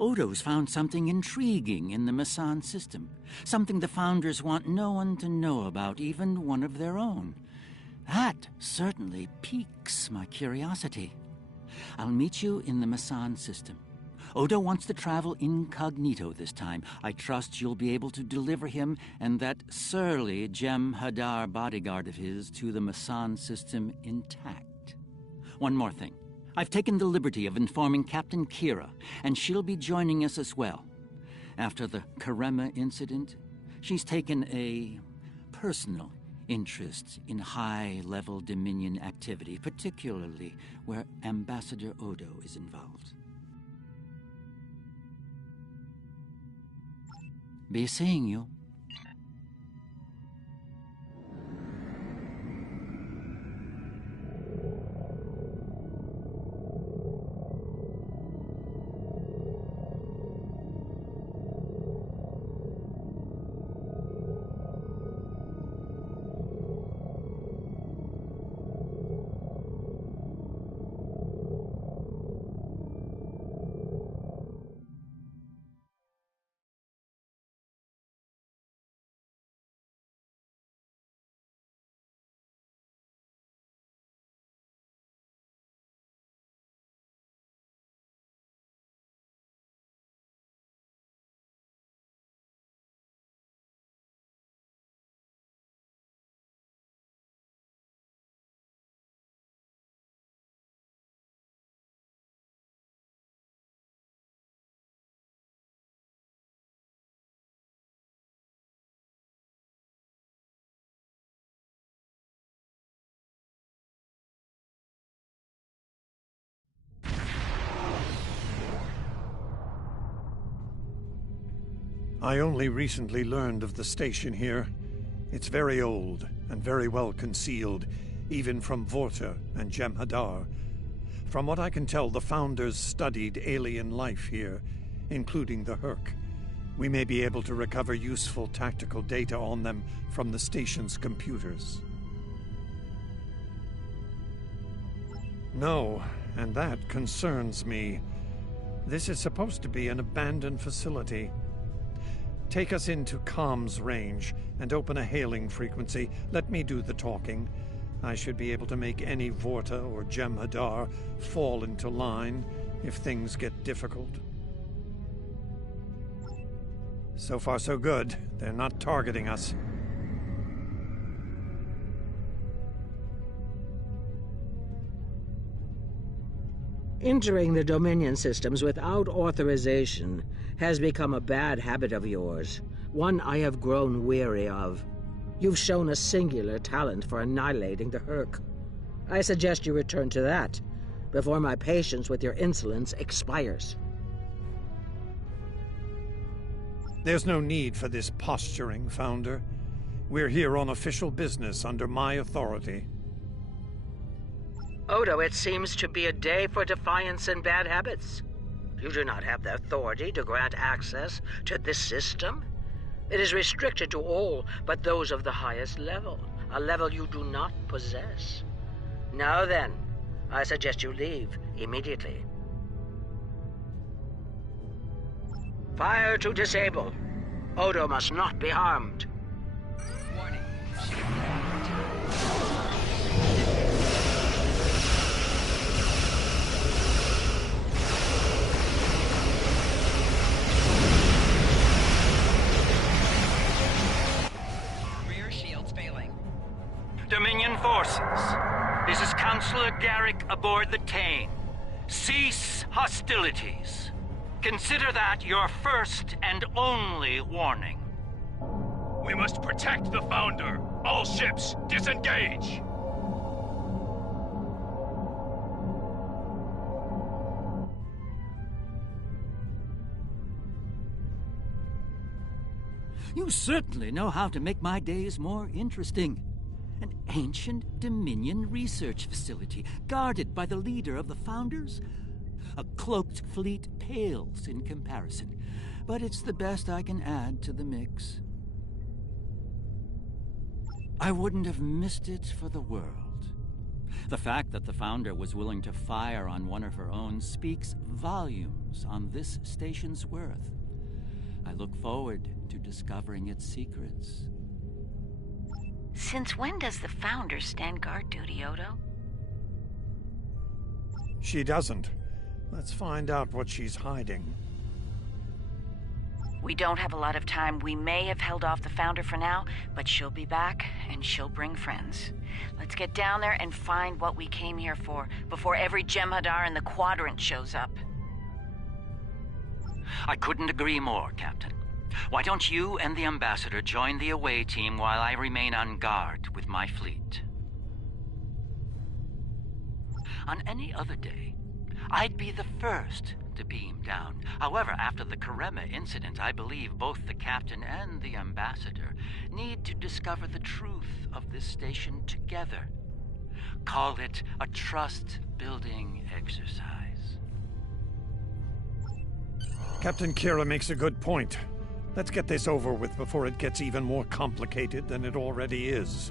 Odo's found something intriguing in the Masan system. Something the Founders want no one to know about, even one of their own. That certainly piques my curiosity. I'll meet you in the Masan system. Odo wants to travel incognito this time. I trust you'll be able to deliver him and that surly Gem Hadar bodyguard of his to the Masan system intact. One more thing. I've taken the liberty of informing Captain Kira, and she'll be joining us as well. After the Karema incident, she's taken a personal interest in high-level Dominion activity, particularly where Ambassador Odo is involved. Be seeing you. I only recently learned of the station here. It's very old and very well concealed, even from Vorta and Jem'Hadar. From what I can tell, the Founders studied alien life here, including the Herc. We may be able to recover useful tactical data on them from the station's computers. No, and that concerns me. This is supposed to be an abandoned facility. Take us into comms range and open a hailing frequency. Let me do the talking. I should be able to make any Vorta or Jem'Hadar fall into line if things get difficult. So far so good. They're not targeting us. Entering the Dominion systems without authorization has become a bad habit of yours, one I have grown weary of. You've shown a singular talent for annihilating the Herc. I suggest you return to that before my patience with your insolence expires. There's no need for this posturing, Founder. We're here on official business under my authority. Odo, it seems to be a day for defiance and bad habits. You do not have the authority to grant access to this system. It is restricted to all but those of the highest level, a level you do not possess. Now then, I suggest you leave immediately. Fire to disable. Odo must not be harmed. Warning. Rear shields failing. Dominion forces, this is Counselor Garrick aboard the Tane. Cease hostilities. Consider that your first and only warning. We must protect the Founder. All ships, disengage! You certainly know how to make my days more interesting. An ancient Dominion research facility, guarded by the leader of the Founders? A cloaked fleet pales in comparison, but it's the best I can add to the mix. I wouldn't have missed it for the world. The fact that the Founder was willing to fire on one of her own speaks volumes on this station's worth. I look forward to discovering its secrets. Since when does the Founder stand guard duty, Odo? She doesn't. Let's find out what she's hiding. We don't have a lot of time. We may have held off the Founder for now, but she'll be back, and she'll bring friends. Let's get down there and find what we came here for, before every Jem'Hadar in the Quadrant shows up. I couldn't agree more, Captain. Why don't you and the Ambassador join the away team while I remain on guard with my fleet? On any other day, I'd be the first to beam down. However, after the Karema incident, I believe both the Captain and the Ambassador need to discover the truth of this station together. Call it a trust-building exercise. Captain Kira makes a good point. Let's get this over with before it gets even more complicated than it already is.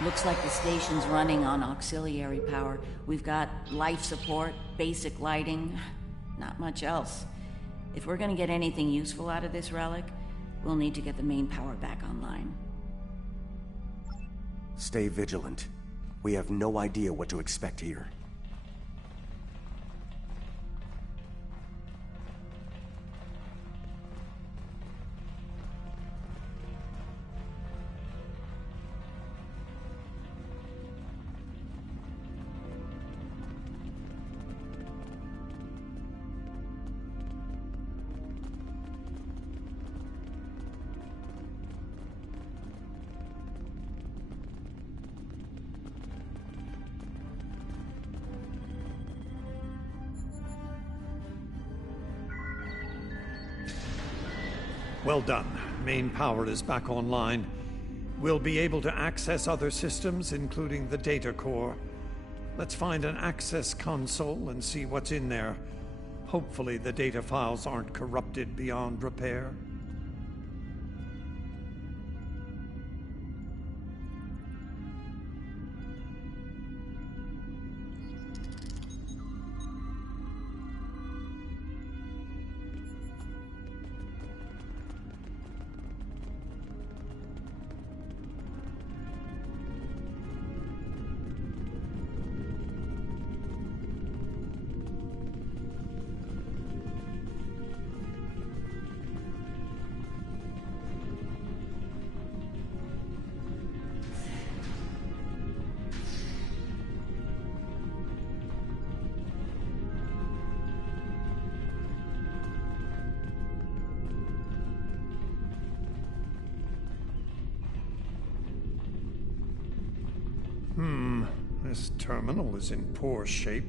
Looks like the station's running on auxiliary power. We've got life support, basic lighting, not much else. If we're gonna get anything useful out of this relic, we'll need to get the main power back online. Stay vigilant. We have no idea what to expect here. Well done. Main power is back online. We'll be able to access other systems, including the data core. Let's find an access console and see what's in there. Hopefully the data files aren't corrupted beyond repair. This terminal is in poor shape.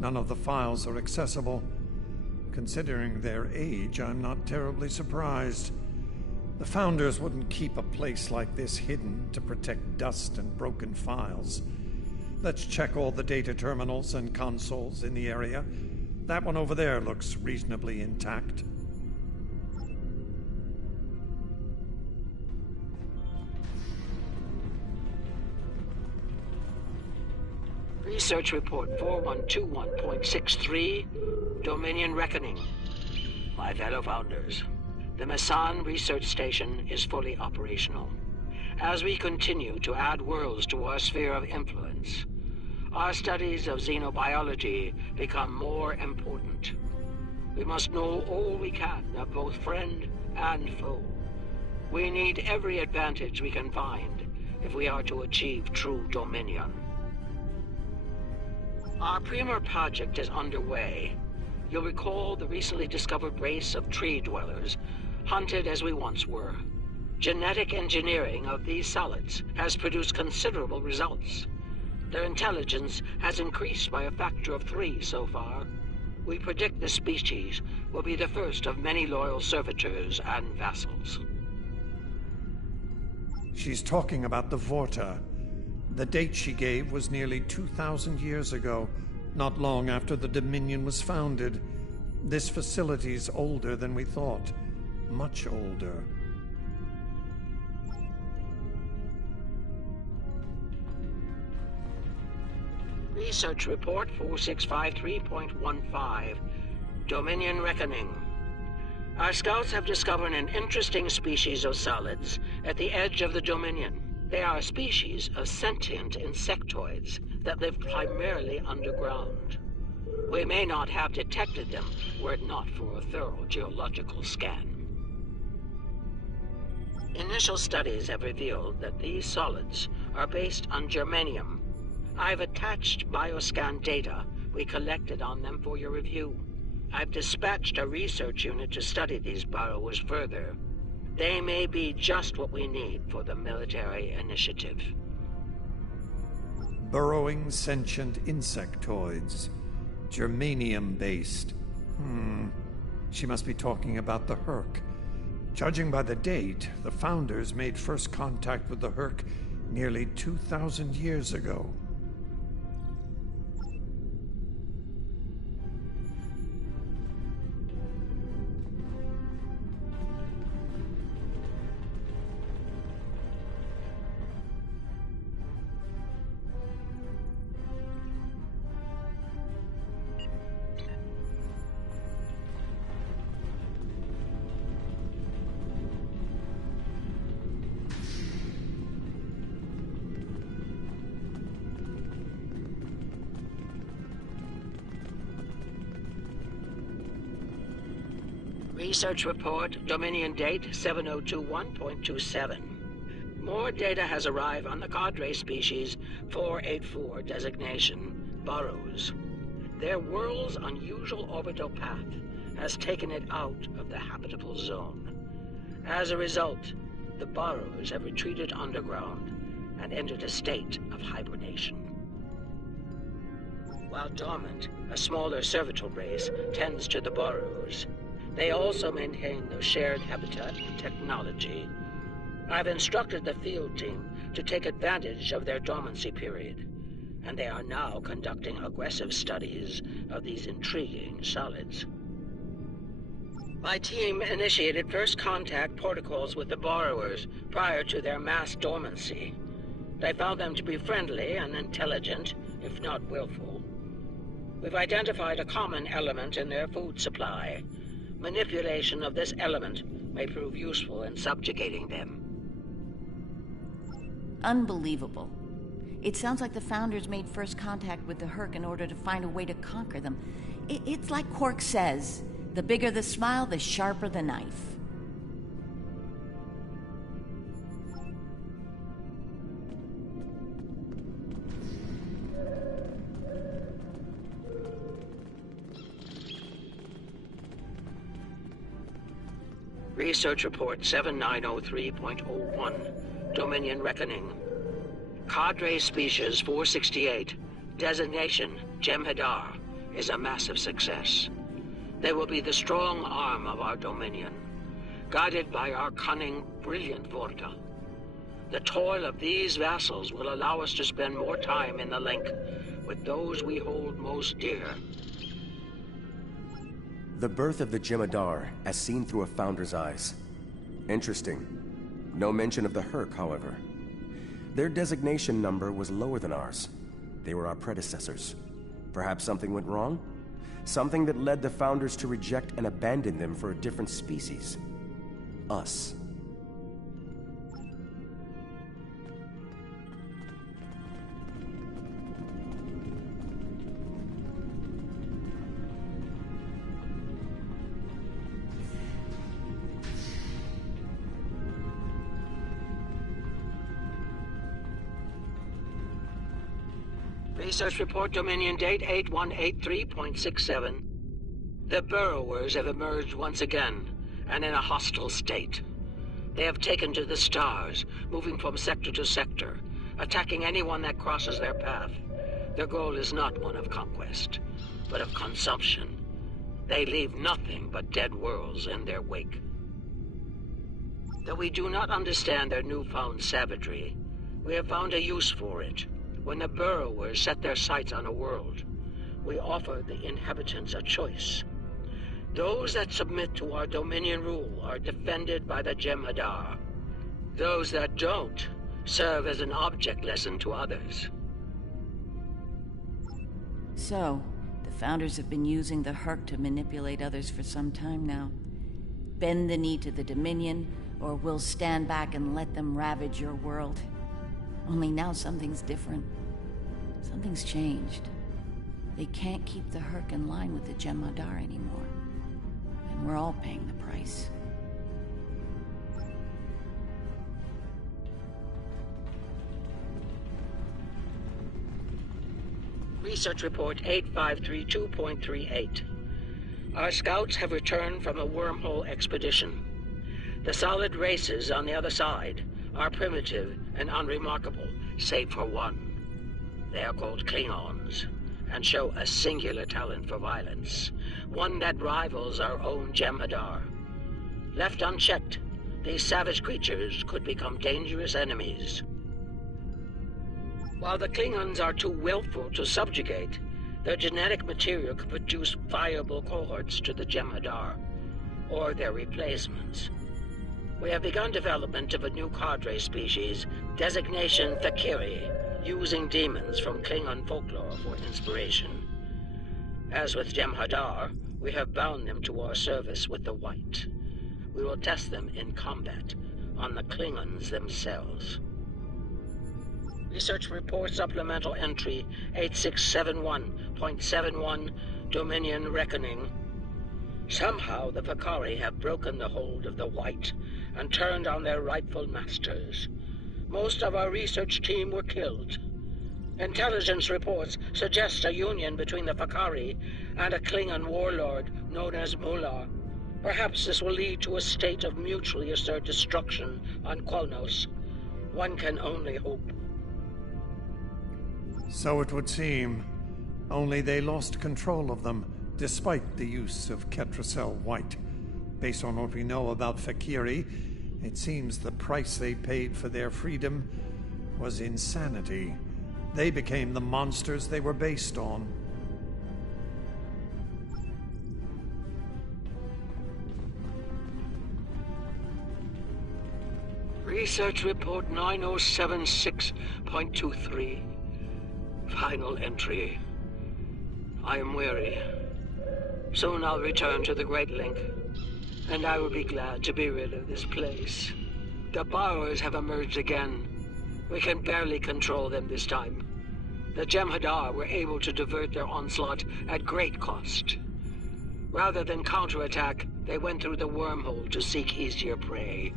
None of the files are accessible. Considering their age, I'm not terribly surprised. The Founders wouldn't keep a place like this hidden to protect dust and broken files. Let's check all the data terminals and consoles in the area. That one over there looks reasonably intact. Research Report 4121.63, Dominion Reckoning. My fellow Founders, the Mesan Research Station is fully operational. As we continue to add worlds to our sphere of influence, our studies of xenobiology become more important. We must know all we can of both friend and foe. We need every advantage we can find if we are to achieve true dominion. Our premier project is underway. You'll recall the recently discovered race of tree dwellers, hunted as we once were. Genetic engineering of these solids has produced considerable results. Their intelligence has increased by a factor of 3 so far. We predict the species will be the first of many loyal servitors and vassals. She's talking about the Vorta. The date she gave was nearly 2,000 years ago, not long after the Dominion was founded. This facility's older than we thought. Much older. Research Report 4653.15. Dominion Reckoning. Our scouts have discovered an interesting species of solids at the edge of the Dominion. They are a species of sentient insectoids that live primarily underground. We may not have detected them were it not for a thorough geological scan. Initial studies have revealed that these solids are based on germanium. I've attached bioscan data we collected on them for your review. I've dispatched a research unit to study these burrows further. They may be just what we need for the military initiative. Burrowing sentient insectoids. Germanium-based. She must be talking about the Herc. Judging by the date, the Founders made first contact with the Herc nearly 2,000 years ago. Research Report, Dominion Date 7021.27. More data has arrived on the cadre species 484 designation, burrows. Their world's unusual orbital path has taken it out of the habitable zone. As a result, the burrows have retreated underground and entered a state of hibernation. While dormant, a smaller servitor race tends to the burrows. They also maintain their shared habitat and technology. I've instructed the field team to take advantage of their dormancy period, and they are now conducting aggressive studies of these intriguing solids. My team initiated first contact protocols with the borrowers prior to their mass dormancy. They found them to be friendly and intelligent, if not willful. We've identified a common element in their food supply. Manipulation of this element may prove useful in subjugating them. Unbelievable. It sounds like the Founders made first contact with the Herc in order to find a way to conquer them. It's like Quark says, the bigger the smile, the sharper the knife. Research Report 7903.01, Dominion Reckoning. Cadre Species 468, designation Jem'Hadar, is a massive success. They will be the strong arm of our Dominion, guided by our cunning, brilliant Vorta. The toil of these vassals will allow us to spend more time in the link with those we hold most dear. The birth of the Jem'Hadar, as seen through a Founder's eyes. Interesting. No mention of the Herc, however. Their designation number was lower than ours. They were our predecessors. Perhaps something went wrong? Something that led the Founders to reject and abandon them for a different species. Us. Research report Dominion date 8183.67. The burrowers have emerged once again, and in a hostile state. They have taken to the stars, moving from sector to sector, attacking anyone that crosses their path. Their goal is not one of conquest, but of consumption. They leave nothing but dead worlds in their wake. Though we do not understand their newfound savagery, we have found a use for it. When the burrowers set their sights on a world, we offer the inhabitants a choice. Those that submit to our Dominion rule are defended by the Jem'Hadar. Those that don't serve as an object lesson to others. So, the Founders have been using the Herc to manipulate others for some time now. Bend the knee to the Dominion, or we'll stand back and let them ravage your world. Only now something's different. Something's changed. They can't keep the Herc in line with the Jem'Hadar anymore. And we're all paying the price. Research report 8532.38. Our scouts have returned from a wormhole expedition. The solid races on the other side are primitive and unremarkable, save for one. They are called Klingons, and show a singular talent for violence, one that rivals our own Jem'Hadar. Left unchecked, these savage creatures could become dangerous enemies. While the Klingons are too willful to subjugate, their genetic material could produce viable cohorts to the Jem'Hadar, or their replacements. We have begun development of a new cadre species, designation Thakiri, using demons from Klingon folklore for inspiration. As with Jem'Hadar, we have bound them to our service with the White. We will test them in combat on the Klingons themselves. Research report supplemental entry 8671.71, Dominion Reckoning. Somehow the Vakari have broken the hold of the White and turned on their rightful masters. Most of our research team were killed. Intelligence reports suggest a union between the Vakari and a Klingon warlord known as Mullah. Perhaps this will lead to a state of mutually assured destruction on Qualnos. One can only hope. So it would seem. Only they lost control of them, despite the use of Ketracel White. Based on what we know about Thakiri, it seems the price they paid for their freedom was insanity. They became the monsters they were based on. Research report 9076.23. Final entry. I am weary. Soon I'll return to the Great Link, and I will be glad to be rid of this place. The borrowers have emerged again. We can barely control them this time. The Jem'Hadar were able to divert their onslaught at great cost. Rather than counterattack, they went through the wormhole to seek easier prey.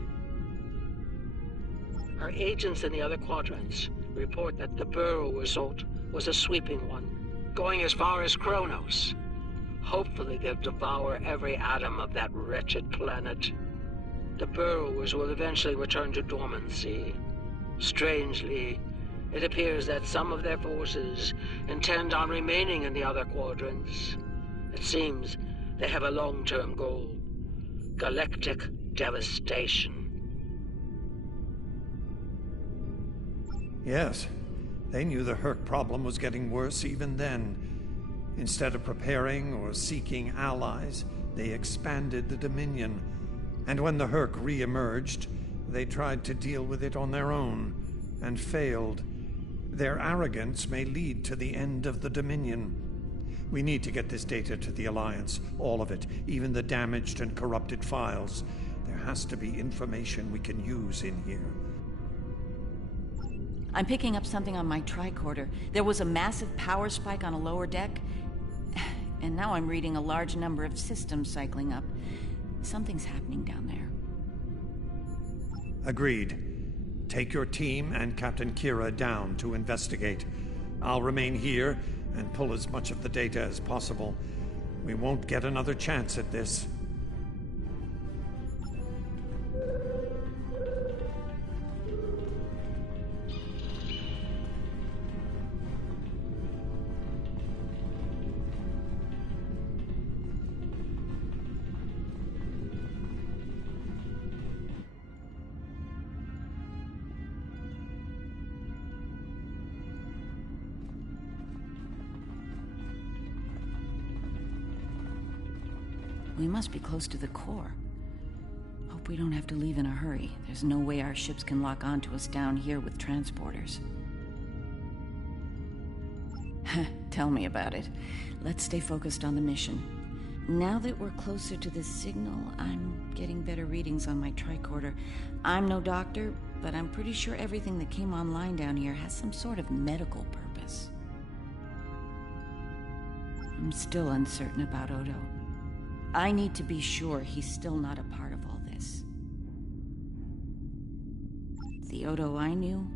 Our agents in the other quadrants report that the burrow assault was a sweeping one, going as far as Kronos. Hopefully they'll devour every atom of that wretched planet. The burrowers will eventually return to dormancy. Strangely, it appears that some of their forces intend on remaining in the other quadrants. It seems they have a long-term goal: galactic devastation. Yes, they knew the Herc problem was getting worse even then. Instead of preparing or seeking allies, they expanded the Dominion. And when the Herc re-emerged, they tried to deal with it on their own, and failed. Their arrogance may lead to the end of the Dominion. We need to get this data to the Alliance, all of it, even the damaged and corrupted files. There has to be information we can use in here. I'm picking up something on my tricorder. There was a massive power spike on a lower deck, and now I'm reading a large number of systems cycling up. Something's happening down there. Agreed. Take your team and Captain Kira down to investigate. I'll remain here and pull as much of the data as possible. We won't get another chance at this. We must be close to the core. Hope we don't have to leave in a hurry. There's no way our ships can lock onto us down here with transporters. Tell me about it. Let's stay focused on the mission. Now that we're closer to the signal, I'm getting better readings on my tricorder. I'm no doctor, but I'm pretty sure everything that came online down here has some sort of medical purpose. I'm still uncertain about Odo. I need to be sure he's still not a part of all this. The Odo I knew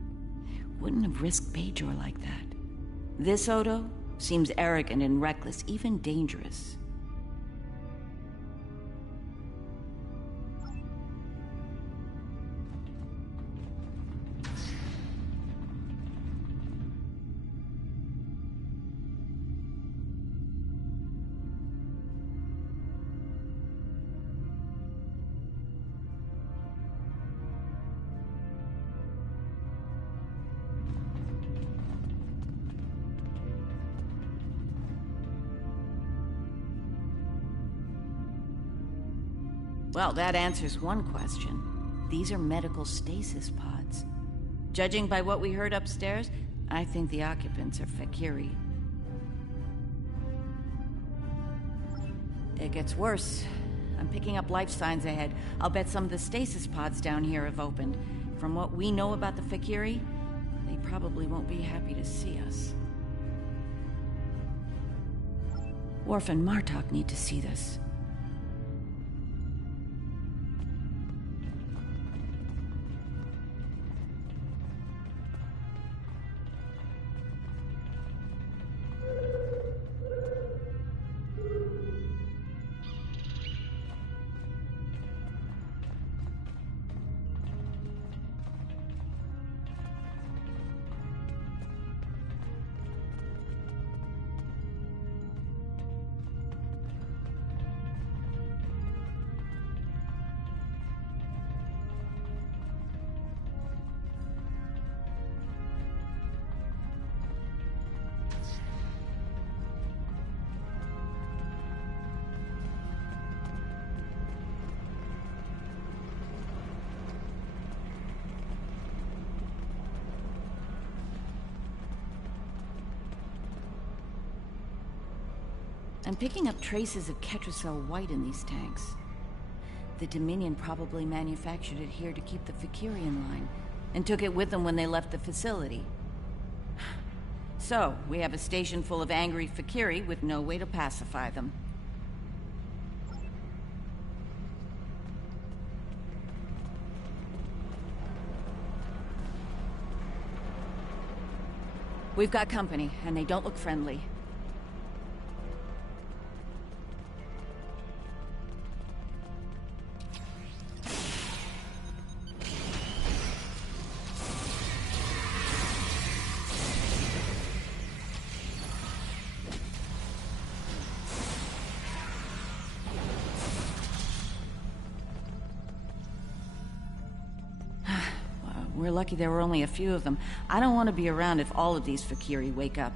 wouldn't have risked Bajor like that. This Odo seems arrogant and reckless, even dangerous. Well, that answers one question. These are medical stasis pods. Judging by what we heard upstairs, I think the occupants are Fakiri. It gets worse. I'm picking up life signs ahead. I'll bet some of the stasis pods down here have opened. From what we know about the Fakiri, they probably won't be happy to see us. Worf and Martok need to see this. I'm picking up traces of Ketracel white in these tanks. The Dominion probably manufactured it here to keep the Fakiri in line, and took it with them when they left the facility. So, we have a station full of angry Fakiri with no way to pacify them. We've got company, and they don't look friendly. We're lucky there were only a few of them. I don't want to be around if all of these Fakiri wake up.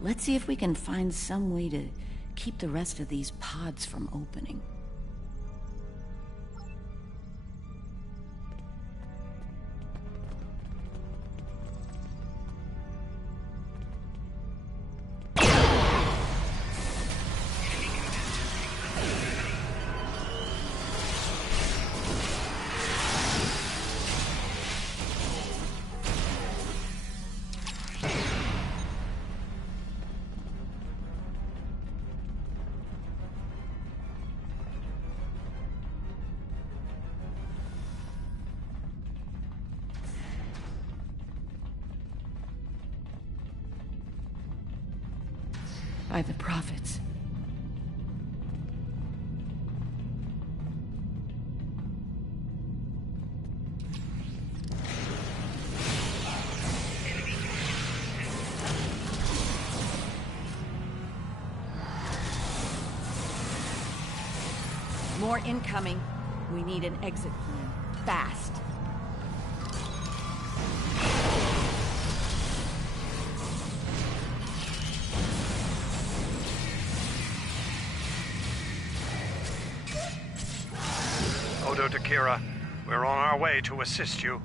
Let's see if we can find some way to keep the rest of these pods from opening. by the prophets. More incoming. We need an exit plan. Fast. Odo to Kira, we're on our way to assist you.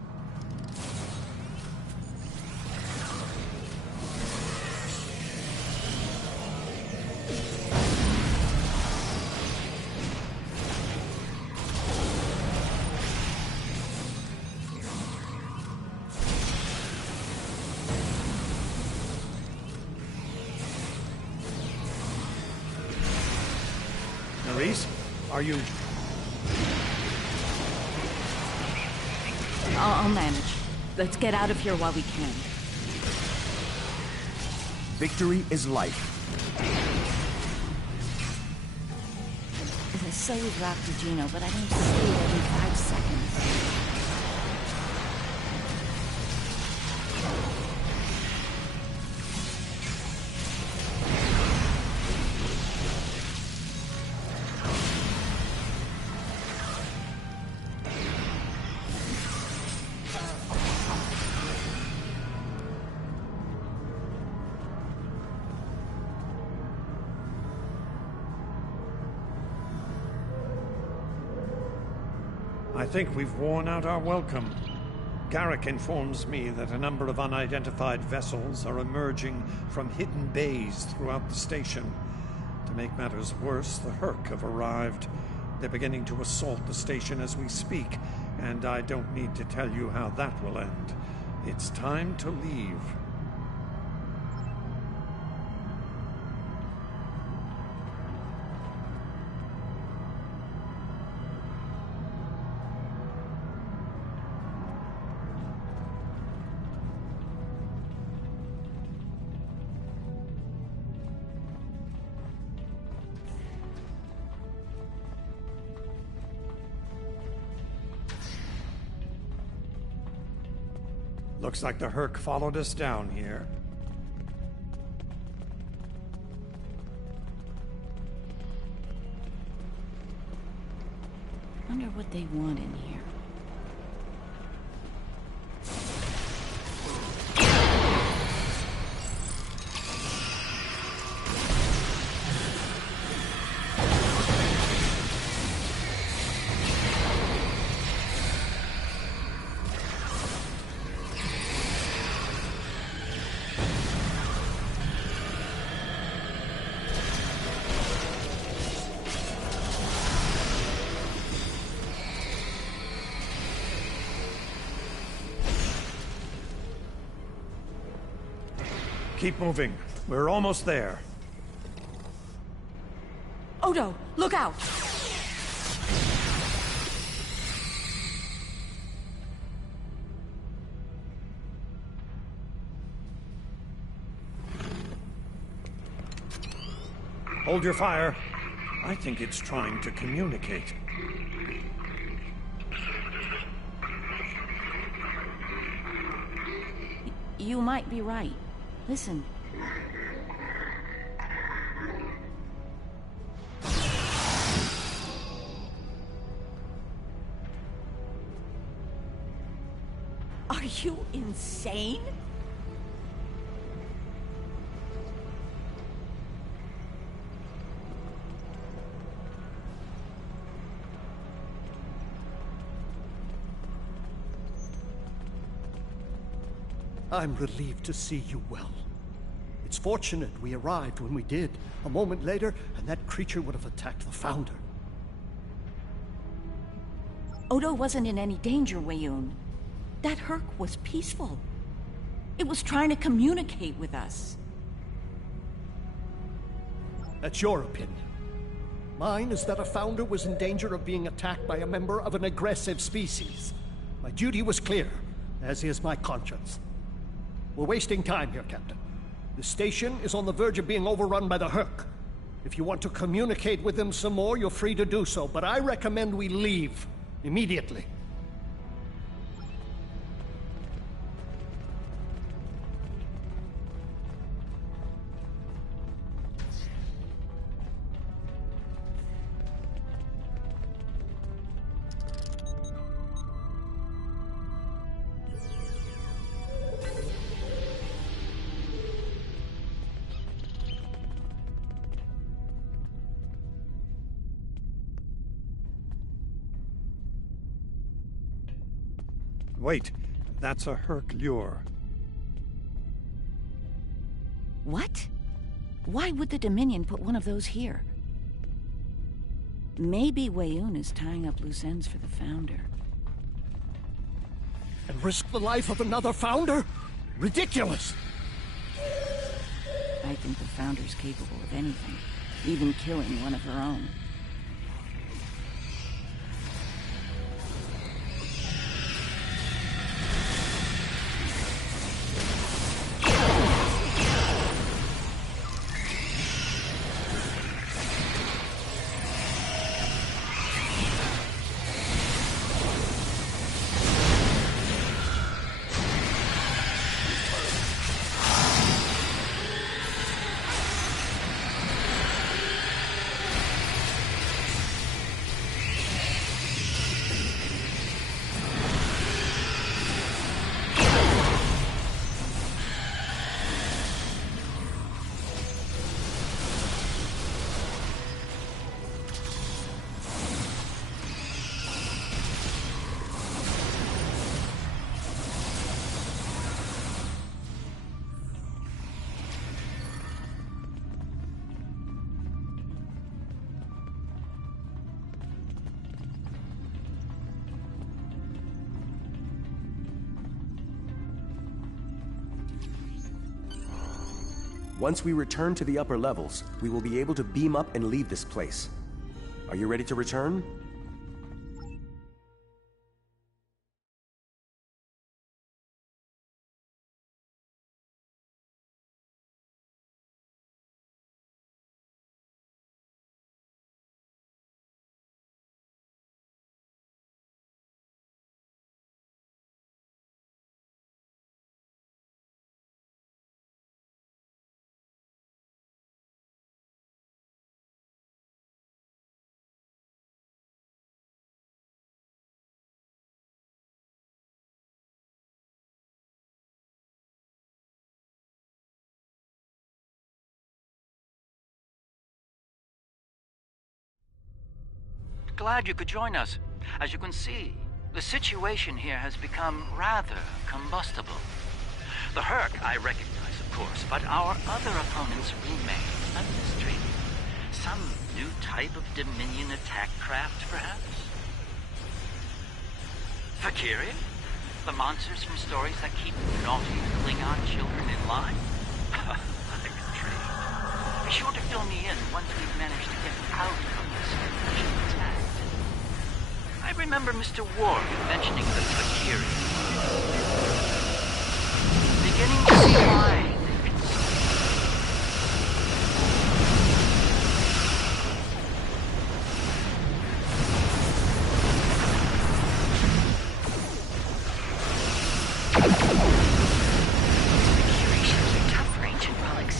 Nerys, are you... I'll manage. Let's get out of here while we can. Victory is life. They say we've rocked the Geno, but I don't see it every 5 seconds. I think we've worn out our welcome. Garrick informs me that a number of unidentified vessels are emerging from hidden bays throughout the station. To make matters worse, the Herc have arrived. They're beginning to assault the station as we speak, and I don't need to tell you how that will end. It's time to leave. Looks like the Herc followed us down here. Wonder what they want in here. Keep moving. We're almost there. Odo, look out! Hold your fire. I think it's trying to communicate. You might be right. Listen. Are you insane? I'm relieved to see you well. It's fortunate we arrived when we did. A moment later, and that creature would have attacked the Founder. Odo wasn't in any danger, Weyoun. That Herc was peaceful. It was trying to communicate with us. That's your opinion. Mine is that a Founder was in danger of being attacked by a member of an aggressive species. My duty was clear, as is my conscience. We're wasting time here, Captain. The station is on the verge of being overrun by the Herc. If you want to communicate with them some more, you're free to do so, but I recommend we leave immediately. Wait, that's a Herc lure. What? Why would the Dominion put one of those here? Maybe Weyoun is tying up loose ends for the Founder. And risk the life of another Founder? Ridiculous! I think the Founder's capable of anything, even killing one of her own. Once we return to the upper levels, we will be able to beam up and leave this place. Are you ready to return? Glad you could join us. As you can see, the situation here has become rather combustible. The Herc I recognize, of course, but our other opponents remain a mystery. Some new type of Dominion attack craft, perhaps? Valkyria? The monsters from stories that keep naughty Klingon children in line? I'm intrigued. Be sure to fill me in once we've managed to get out of this special attack. I remember Mr. Ward mentioning the Valkyria. Beginning to see why they've been so. Valkyrie ships are tough for ancient relics.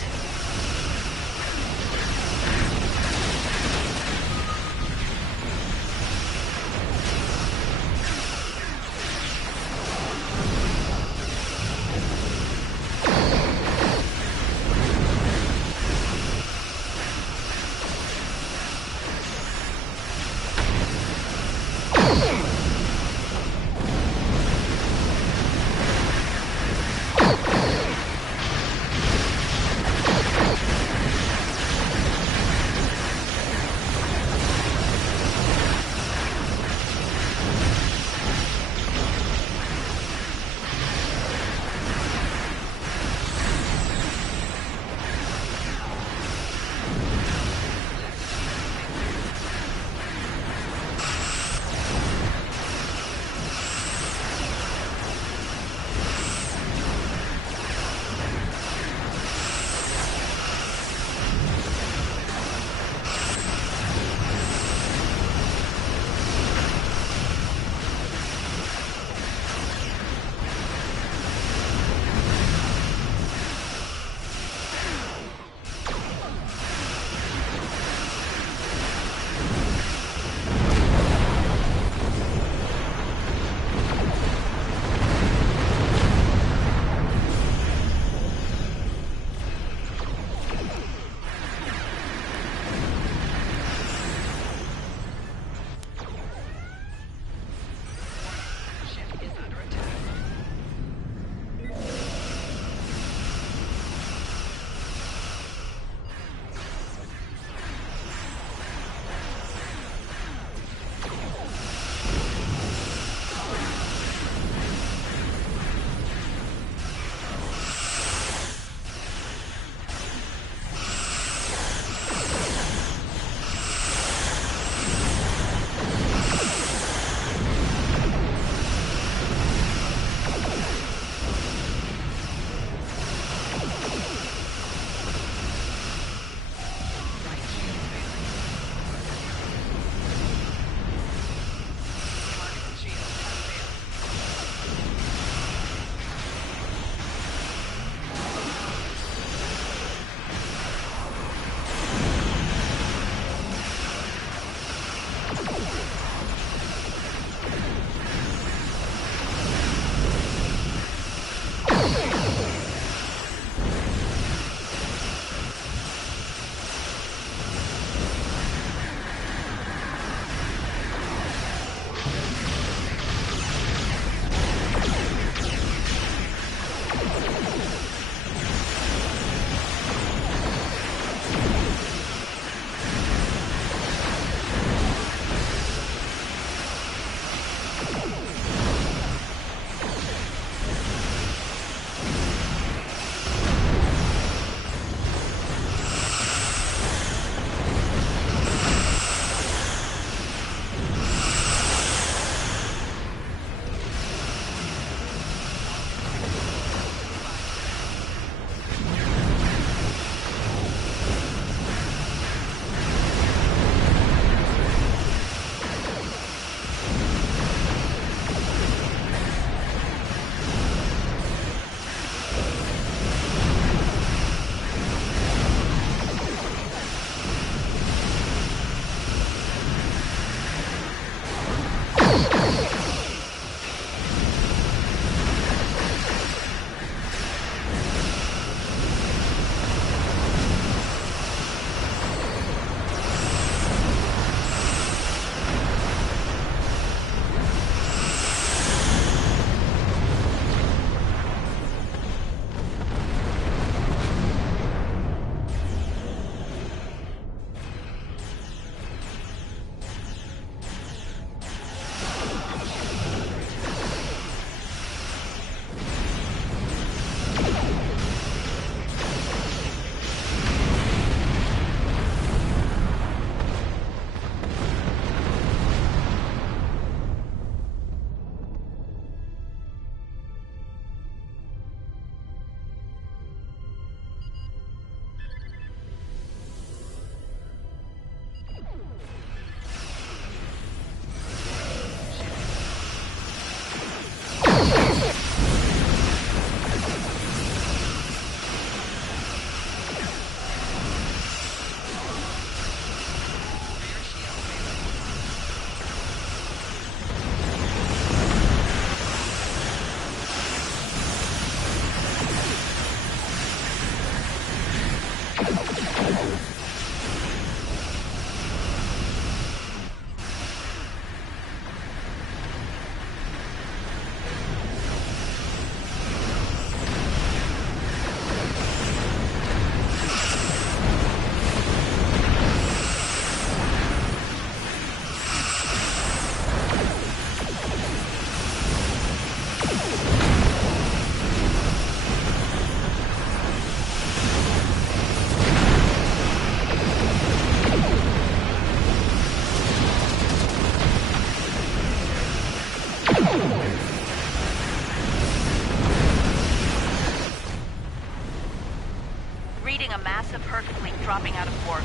Reading a massive Herc fleet dropping out of port.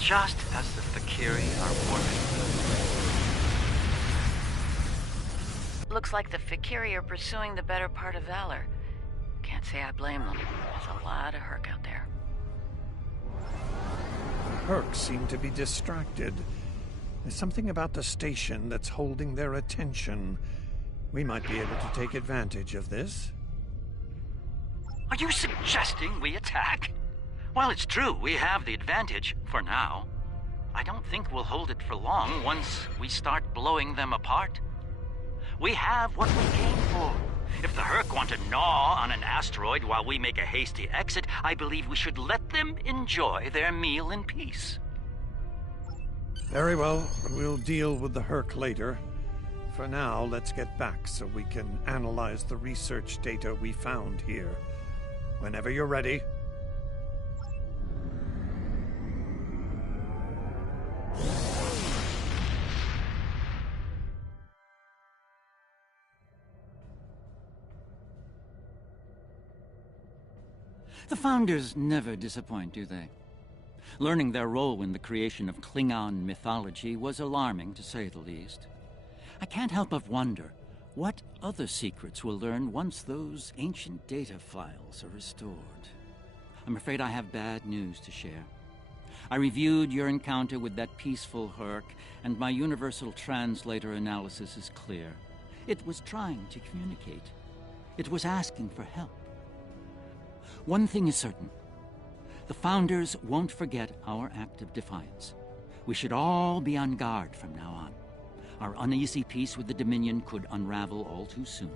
Just as the Fakiri are warning. Looks like the Fakiri are pursuing the better part of Valor. Can't say I blame them. There's a lot of Herc out there. Herc seem to be distracted. There's something about the station that's holding their attention. We might be able to take advantage of this. Are you suggesting we attack? While it's true we have the advantage, for now, I don't think we'll hold it for long once we start blowing them apart. We have what we came for. If the Herc want to gnaw on an asteroid while we make a hasty exit, I believe we should let them enjoy their meal in peace. Very well, we'll deal with the Herc later. For now, let's get back so we can analyze the research data we found here. Whenever you're ready. The Founders never disappoint, do they? Learning their role in the creation of Klingon mythology was alarming, to say the least. I can't help but wonder what other secrets we'll learn once those ancient data files are restored. I'm afraid I have bad news to share. I reviewed your encounter with that peaceful Herc, and my universal translator analysis is clear. It was trying to communicate. It was asking for help. One thing is certain. The Founders won't forget our act of defiance. We should all be on guard from now on. Our uneasy peace with the Dominion could unravel all too soon.